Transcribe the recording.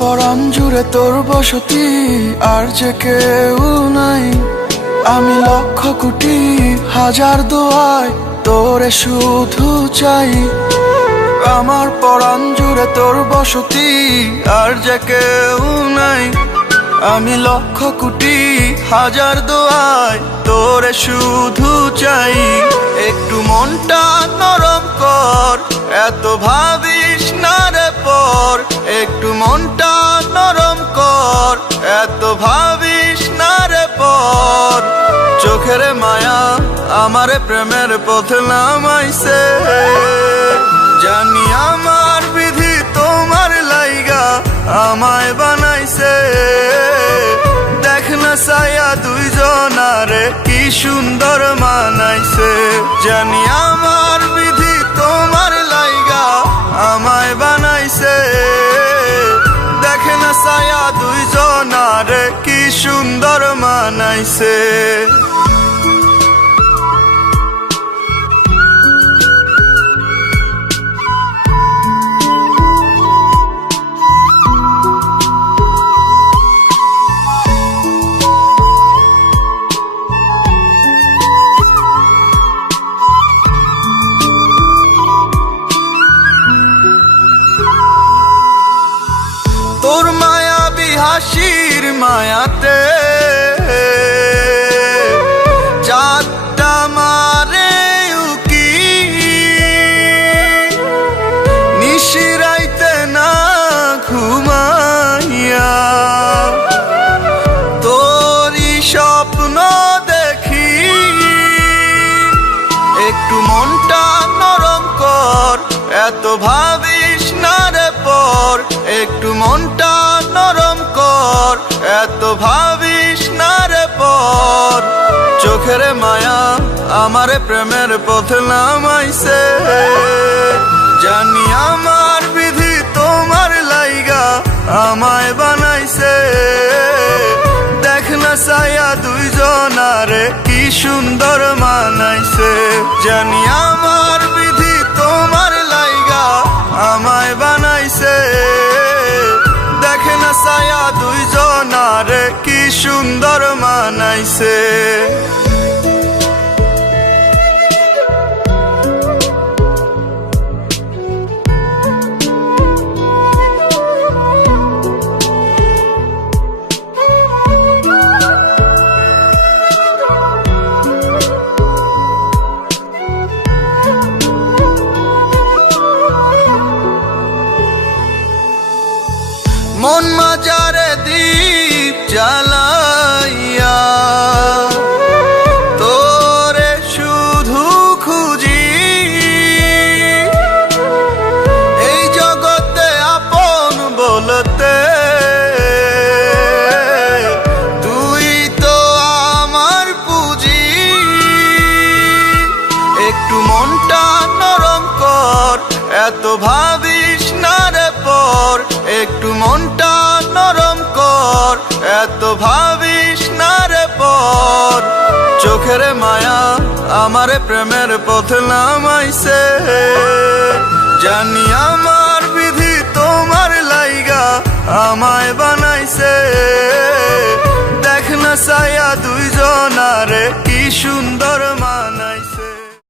পরাণ জুড়ে তোর বসতি, আর যে কেউ নাই। আমি লক্ষ কোটি হাজার দোয়ায় তোরে শুধু চাই। আমার পরাণ জুড়ে তোর বসতি, আর যে কেউ নাই। আমি লক্ষ কোটি হাজার দোয়ায় তোরে শুধু চাই। একটু মনটা নরম কর, এত ভাবিস না রে পর। একটু মনটা নরম কর, এত ভাবিস না রে পর। চোখের মায়া আমারে প্রেমের পথে নামাইছে। জানি আমার বিধি তোমার লাইগা আমায় বানাইছে। দেখ না ছায়া দুইজনারে কি সুন্দর মানাইছে। জানি আমার বিধি তোমার লাইগা আমায় বানাইছে। দেখ না ছায়া দুইজনারে কি সুন্দর মানাইছে। তোর মায়াবী হাসির মায়াতে চাঁদটা মারে উকি। নিশিরাইতে না ঘুমাইয়া তোরই স্বপ্ন দেখি। একটু মনটা নরম কর, এত ভাবিস না রে পর। একটু মনটা নরম কর, এত ভাবিস না রে পর। চোখের মায়া আমারে প্রেমের পথে নামাইছে। জানি আমার বিধি তোমার লাইগা আমায় বানাইছে। দেখ না ছায়া দুইজনারে কি সুন্দর মানাইছে। জানি আমার বিধি তোমার লাইগা আমায় বানাইছে। দেখ না ছায়া দুইজনারে কি সুন্দর মানাইছে। মন মাজারে দীপ জ্বালাইয়া তোরে শুধু খুঁজি। এই জগতে আপন বলতে তুই তো আমার পুঁজি। একটু মনটা নরম কর, এত ভাবিস না রে পর। একটু মনটা নরম কর, এত ভাবিস না রে পর। চোখের মায়া আমারে প্রেমের পথে নামাইছে। জানি আমার বিধি তোমার লাইগা আমায় বানাইছে। দেখ না ছায়া দুইজনারে কি সুন্দর মানাইছে।